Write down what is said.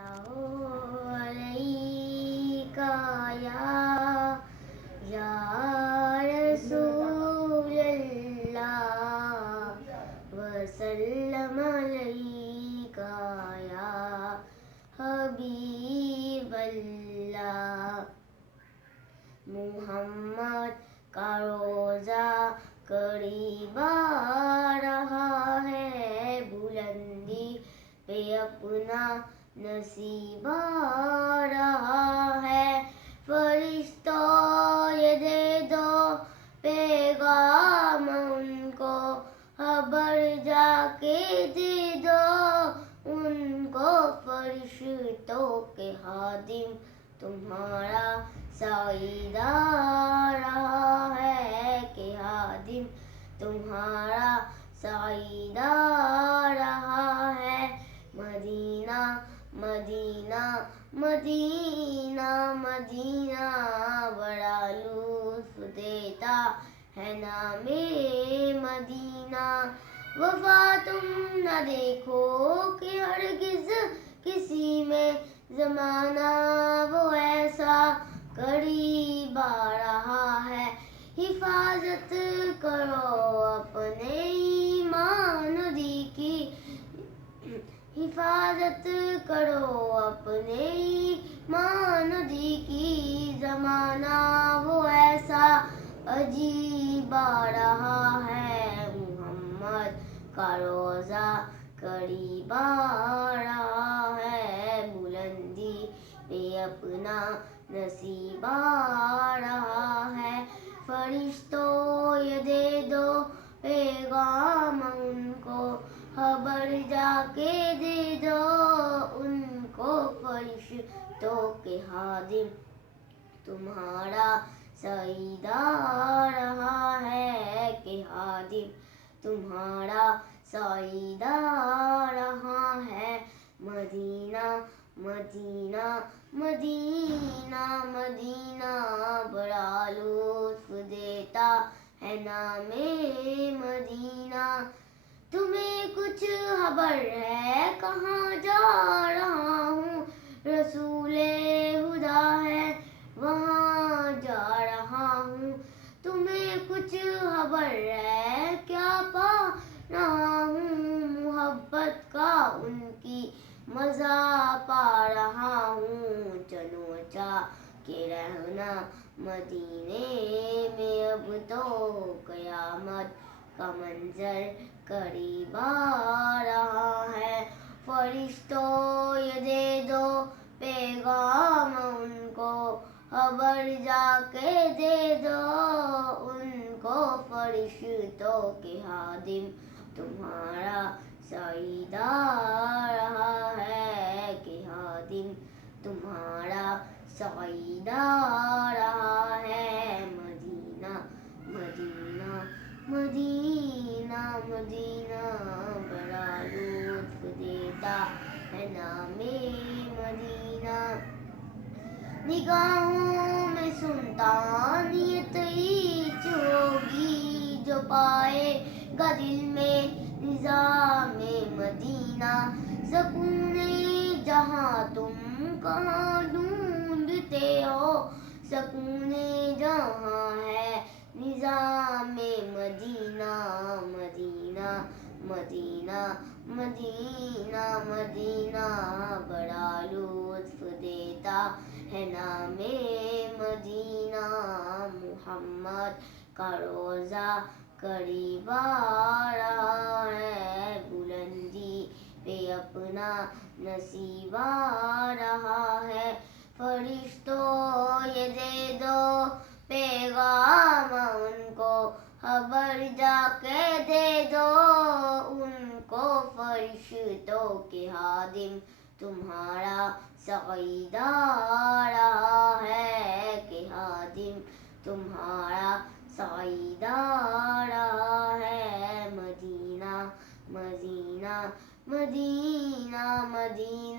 सल्लल्लाहु अलैका या रसूलल्लाह वसल्लम अलैका या हबीबल्लाह। मुहम्मद का रोज़ा करीब आ रहा है, बुलंदी पे अपना नसीब आ रहा है। फरिश्तों ये दे दो पैगाम उनको, खबर जाके दे दो उनको। फरिश्तों के खादिम तुम्हारा सईद आ रहा है, कि खादिम तुम्हारा सईद आ रहा है। मदीना मदीना मदीना मदीना बड़ा लुत्फ देता है नामे मदीना। वफा तुम न देखो कि हरगिज़ किसी में, ज़माना वो ऐसा करीब आ रहा है। हिफाजत करो अपने ईमान दी की, हिफाजत करो अपने ईमान दी की। ज़माना वो ऐसा अजीब आ रहा है, मुहम्मद का रोज़ा करीब आ रहा है, बुलंदी पे अपना नसीब आ रहा है। फरिश्तों ये दे दो पैगाम उनको, खबर जाके दे दो उनको। फरिश्तों के खादिम तुम्हारा सईद आ रहा है, कि खादिम तुम्हारा सईद आ रहा है। मदीना मदीना मदीना मदीना बड़ा लुत्फ देता है नामे मदीना। तुम्हें कुछ खबर है कहाँ जा रहा हूँ, रसूले खुदा है वहाँ जा रहा हूँ। तुम्हें कुछ खबर है क्या पा रहा हूँ, मोहब्बत का उनकी मज़ा पा रहा हूँ। चलो चा के रहना मदीने में, अब तो क़यामत का मंजर करीब आ रहा है। फरिश्तों ये दे दो पैगाम उनको, खबर जाके दे दो उनको। फरिश्तों के खादिम तुम्हारा सईद आ रहा है, कि खादिम तुम्हारा सईद आ रहा है। मदीना मदीना मदीना मदीना बड़ा लुत्फ देता है नामे मदीना। निगाहों में सुल्तानियत ईच होगी, जो पाएगा दिल में निज़ामे मदीना। सकूने जहाँ तुम कहाँ ढूंढते हो, सकूने जहाँ है निज़ामे Medina. Medina Medina Medina Medina बड़ा लुत्फ देता है नामे मदीना। मुहम्मद का रोज़ा करीब आ रहा है, बुलंदी पे अपना नसीब आ रहा है। फरिश्तों ये दे दो पैगाम उनको, खबर जाके दे दो उनको। फरिश्तों के खादिम तुम्हारा सईद आ रहा है, कि खादिम तुम्हारा सईद आ रहा है। Medina Medina Medina Medina